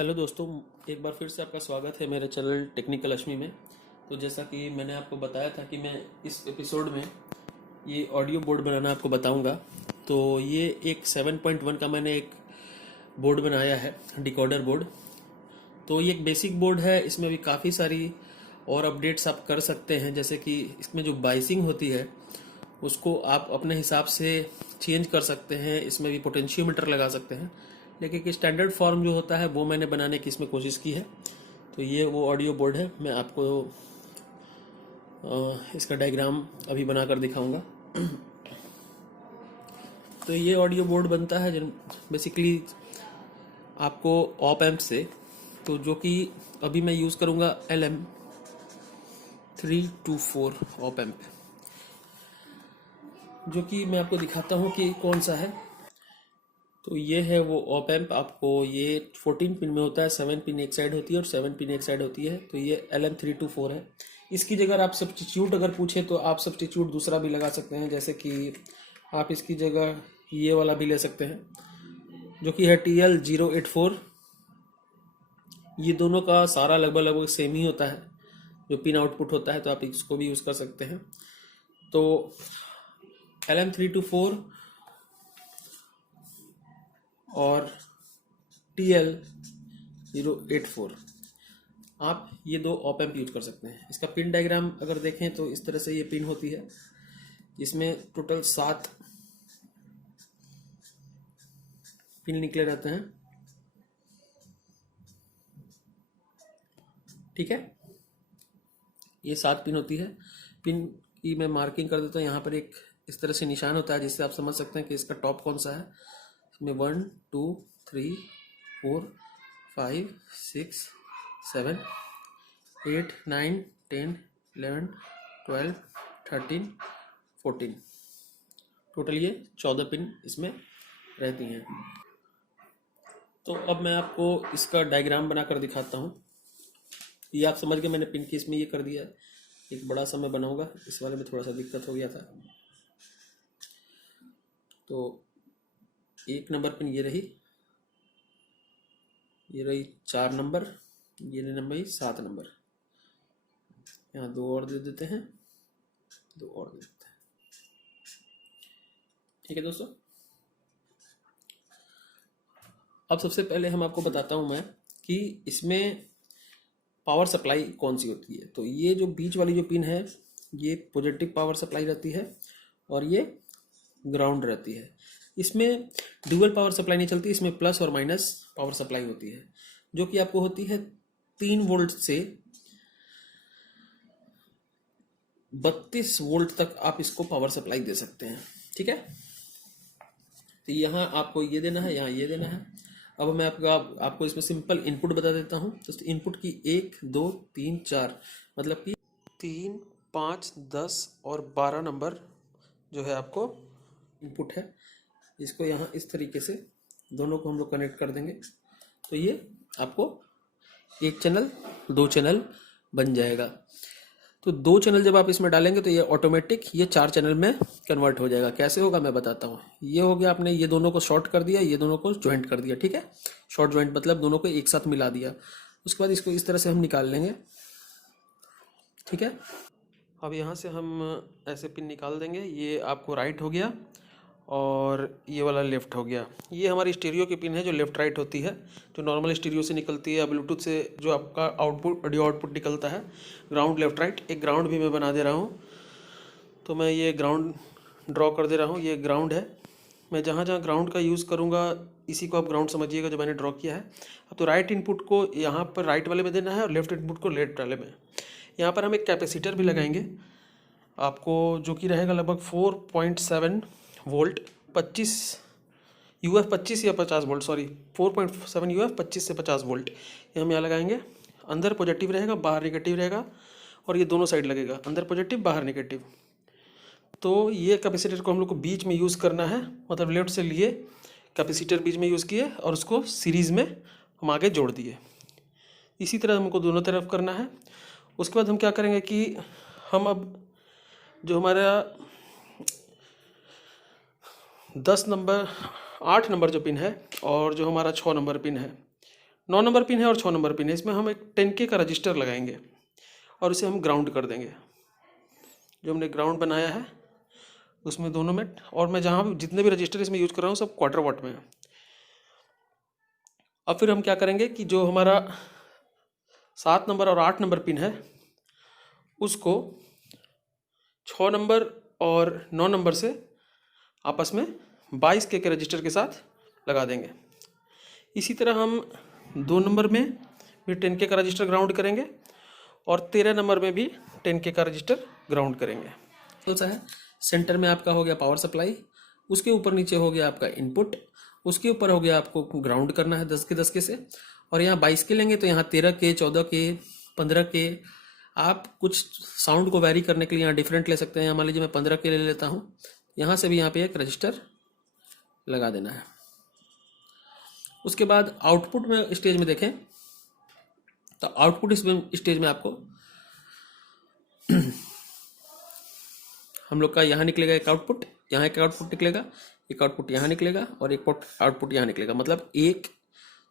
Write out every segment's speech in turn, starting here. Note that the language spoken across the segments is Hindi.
हेलो दोस्तों, एक बार फिर से आपका स्वागत है मेरे चैनल टेक्निकल अश्मी में। तो जैसा कि मैंने आपको बताया था कि मैं इस एपिसोड में ये ऑडियो बोर्ड बनाना आपको बताऊंगा। तो ये एक 7.1 का मैंने एक बोर्ड बनाया है, डिकोडर बोर्ड। तो ये एक बेसिक बोर्ड है, इसमें भी काफ़ी सारी और अपडेट्स आप कर सकते हैं। जैसे कि इसमें जो बाइसिंग होती है उसको आप अपने हिसाब से चेंज कर सकते हैं, इसमें भी पोटेंशियोमीटर लगा सकते हैं। लेकिन एक स्टैंडर्ड फॉर्म जो होता है वो मैंने बनाने की इसमें कोशिश की है। तो ये वो ऑडियो बोर्ड है, मैं आपको इसका डायग्राम अभी बनाकर दिखाऊंगा। तो ये ऑडियो बोर्ड बनता है बेसिकली आपको ऑप एम्प से, तो जो कि अभी मैं यूज़ करूँगा LM324 ऑप एम्प, जो कि मैं आपको दिखाता हूँ कि कौन सा है। तो ये है वो ऑप एम्प। आपको ये 14 पिन में होता है, 7 पिन एक साइड होती है और 7 पिन एक साइड होती है। तो ये LM324 है। इसकी जगह आप सब्स्टिट्यूट अगर पूछे तो आप सब्स्टिट्यूट दूसरा भी लगा सकते हैं, जैसे कि आप इसकी जगह ये वाला भी ले सकते हैं जो कि है TL084। ये दोनों का सारा लगभग लगभग सेम ही होता है जो पिन आउटपुट होता है, तो आप इसको भी यूज़ कर सकते हैं। तो LM324 और TL084 आप ये दो ऑप एम्प यूज कर सकते हैं। इसका पिन डायग्राम अगर देखें तो इस तरह से ये पिन होती है, जिसमें टोटल 7 पिन निकले रहते हैं। ठीक है, ये 7 पिन होती है। पिन की मैं मार्किंग कर देता हूँ। यहाँ पर एक इस तरह से निशान होता है जिससे आप समझ सकते हैं कि इसका टॉप कौन सा है। इसमें 1 2 3 4 5 6 7 8 9 10 11 12 13 14 टोटल ये 14 पिन इसमें रहती हैं। तो अब मैं आपको इसका डायग्राम बनाकर दिखाता हूँ। ये आप समझ गए, मैंने पिन की इसमें ये कर दिया है। एक बड़ा सा मैं बनाऊंगा, इस वाले में थोड़ा सा दिक्कत हो गया था। तो 1 नंबर पिन ये रही 4 नंबर, ये नंबर 7 नंबर। यहाँ 2 और दे देते हैं, 2 और दे देते हैं। ठीक है दोस्तों, अब सबसे पहले हम आपको बताता हूँ मैं कि इसमें पावर सप्लाई कौन सी होती है। तो ये जो बीच वाली जो पिन है ये पॉजिटिव पावर सप्लाई रहती है और ये ग्राउंड रहती है। इसमें ड्यूअल पावर सप्लाई नहीं चलती, इसमें प्लस और माइनस पावर सप्लाई होती है, जो कि आपको होती है 3 वोल्ट से 32 वोल्ट तक आप इसको पावर सप्लाई दे सकते हैं। ठीक है, तो यहाँ आपको ये देना है, यहाँ ये देना है। अब मैं आपको इसमें सिंपल इनपुट बता देता हूँ। तो इनपुट की 1 2 3 4 मतलब कि 3 5 10 और 12 नंबर जो है आपको इनपुट है। इसको यहाँ इस तरीके से दोनों को हम लोग कनेक्ट कर देंगे, तो ये आपको 1 चैनल 2 चैनल बन जाएगा। तो 2 चैनल जब आप इसमें डालेंगे तो ये ऑटोमेटिक ये 4 चैनल में कन्वर्ट हो जाएगा। कैसे होगा मैं बताता हूँ। ये हो गया, आपने ये दोनों को शॉर्ट कर दिया, ये दोनों को ज्वाइंट कर दिया। ठीक है, शॉर्ट ज्वाइंट मतलब दोनों को एक साथ मिला दिया। उसके बाद इसको इस तरह से हम निकाल लेंगे। ठीक है, अब यहाँ से हम ऐसे पिन निकाल देंगे। ये आपको राइट हो गया और ये वाला लेफ़्ट हो गया। ये हमारी स्टीरियो की पिन है जो लेफ़्ट राइट होती है, जो नॉर्मल स्टीरियो से निकलती है। ब्लूटूथ से जो आपका आउटपुट ऑडियो आउटपुट निकलता है, ग्राउंड लेफ़्ट राइट। एक ग्राउंड भी मैं बना दे रहा हूँ। तो मैं ये ग्राउंड ड्रॉ कर दे रहा हूँ, ये ग्राउंड है। मैं जहाँ जहाँ ग्राउंड का यूज़ करूँगा इसी को आप ग्राउंड समझिएगा जो मैंने ड्रॉ किया है। अब तो राइट इनपुट को यहाँ पर राइट वाले में देना है और लेफ़्ट इनपुट को लेफ्ट वाले में। यहाँ पर हम एक कैपेसिटर भी लगाएंगे आपको, जो कि रहेगा लगभग 4.7 वोल्ट 25 UF 25 या 50 वोल्ट, सॉरी 4.7 UF 25 से 50 वोल्ट। ये हम यहाँ लगाएंगे। अंदर पॉजिटिव रहेगा, बाहर नेगेटिव रहेगा, और ये दोनों साइड लगेगा, अंदर पॉजिटिव बाहर नेगेटिव। तो ये कैपेसिटर को हम लोग को बीच में यूज़ करना है, मतलब लेफ्ट से लिए कैपेसिटर बीच में यूज़ किए और उसको सीरीज़ में हम आगे जोड़ दिए। इसी तरह हमको दोनों तरफ करना है। उसके बाद हम क्या करेंगे कि हम अब जो हमारा 8 नंबर जो पिन है और जो हमारा 6 नंबर पिन है, 9 नंबर पिन है और 6 नंबर पिन है। इसमें हम एक 10K का रजिस्टर लगाएंगे और इसे हम ग्राउंड कर देंगे। जो हमने ग्राउंड बनाया है उसमें दोनों में, और मैं जहाँ भी जितने भी रजिस्टर इसमें यूज़ कर रहा हूँ सब क्वार्टर वाट में है। अब फिर हम क्या करेंगे कि जो हमारा 7 नंबर और 8 नंबर पिन है उसको 6 नंबर और 9 नंबर से आपस में 22K के रजिस्टर के साथ लगा देंगे। इसी तरह हम 2 नंबर में भी 10K का रजिस्टर ग्राउंड करेंगे और 13 नंबर में भी 10K का रजिस्टर ग्राउंड करेंगे। तो है सेंटर में आपका हो गया पावर सप्लाई, उसके ऊपर नीचे हो गया आपका इनपुट, उसके ऊपर हो गया आपको ग्राउंड करना है 10K से, और यहाँ 22K लेंगे तो यहाँ 13K, 14K, 15K। आप कुछ साउंड को वैरी करने के लिए यहाँ डिफरेंट ले सकते हैं। मान लीजिए मैं 15K ले लेता हूँ, यहाँ से भी यहाँ पे एक रजिस्टर लगा देना है। उसके बाद आउटपुट में स्टेज में देखें तो आउटपुट स्टेज में आपको हम लोग का यहाँ निकलेगा एक आउटपुट, यहाँ एक आउटपुट निकलेगा, एक आउटपुट यहाँ निकलेगा और एक आउटपुट यहाँ निकलेगा। मतलब 1,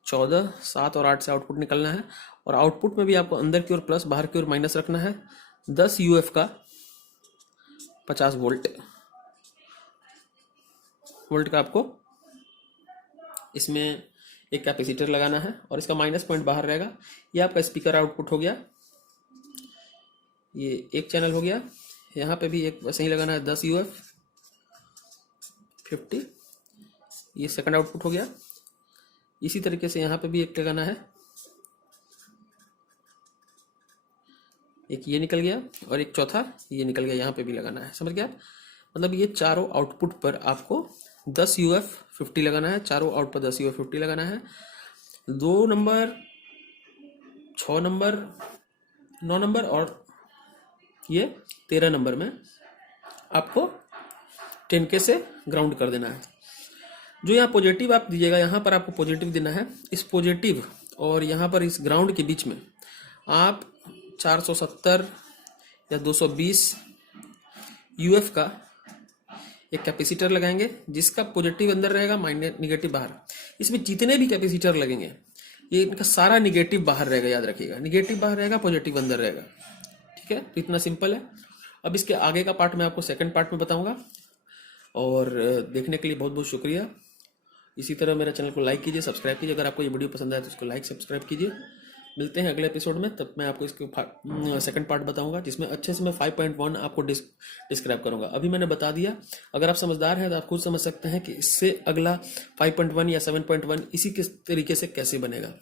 14, 7 और 8 से आउटपुट निकलना है। और आउटपुट में भी आपको अंदर की ओर प्लस, बाहर की ओर माइनस रखना है। 10 UF का 50 वोल्ट का आपको इसमें एक कैपेसिटर लगाना है और इसका माइनस पॉइंट बाहर रहेगा। ये आपका स्पीकर आउटपुट हो गया, ये एक चैनल हो गया। यहाँ पे भी एक वैसे ही लगाना है 10 UF 50, ये सेकंड आउटपुट हो गया। इसी तरीके से यहाँ पे भी एक लगाना है, एक ये निकल गया और एक चौथा ये निकल गया, यहाँ पे भी लगाना है। समझ गया आप? मतलब ये चारों आउटपुट पर आपको 10 UF 50 लगाना है, चारों आउट पर 10 UF 50 लगाना है। 2 नंबर, 6 नंबर, 9 नंबर और ये 13 नंबर में आपको 10K से ग्राउंड कर देना है। जो यहाँ पॉजिटिव आप दीजिएगा, यहाँ पर आपको पॉजिटिव देना है। इस पॉजिटिव और यहाँ पर इस ग्राउंड के बीच में आप 470 या 220 UF का एक कैपेसिटर लगाएंगे, जिसका पॉजिटिव अंदर रहेगा, निगेटिव बाहर। इसमें जितने भी कैपेसिटर लगेंगे ये इनका सारा निगेटिव बाहर रहेगा, याद रखिएगा। निगेटिव बाहर रहेगा, पॉजिटिव अंदर रहेगा। ठीक है, तो इतना सिंपल है। अब इसके आगे का पार्ट मैं आपको सेकंड पार्ट में बताऊंगा। और देखने के लिए बहुत बहुत शुक्रिया। इसी तरह मेरे चैनल को लाइक कीजिए, सब्सक्राइब कीजिए। अगर आपको ये वीडियो पसंद आए तो इसको लाइक सब्सक्राइब कीजिए। मिलते हैं अगले एपिसोड में, तब मैं आपको इसके सेकंड पार्ट बताऊंगा, जिसमें अच्छे से मैं 5.1 आपको डिस्क्राइब करूंगा। अभी मैंने बता दिया, अगर आप समझदार हैं तो आप खुद समझ सकते हैं कि इससे अगला 5.1 या 7.1 इसी के तरीके से कैसे बनेगा।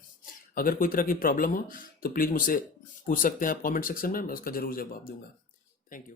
अगर कोई तरह की प्रॉब्लम हो तो प्लीज़ मुझसे पूछ सकते हैं आप कमेंट सेक्शन में, मैं उसका जरूर जवाब दूंगा। Thank you.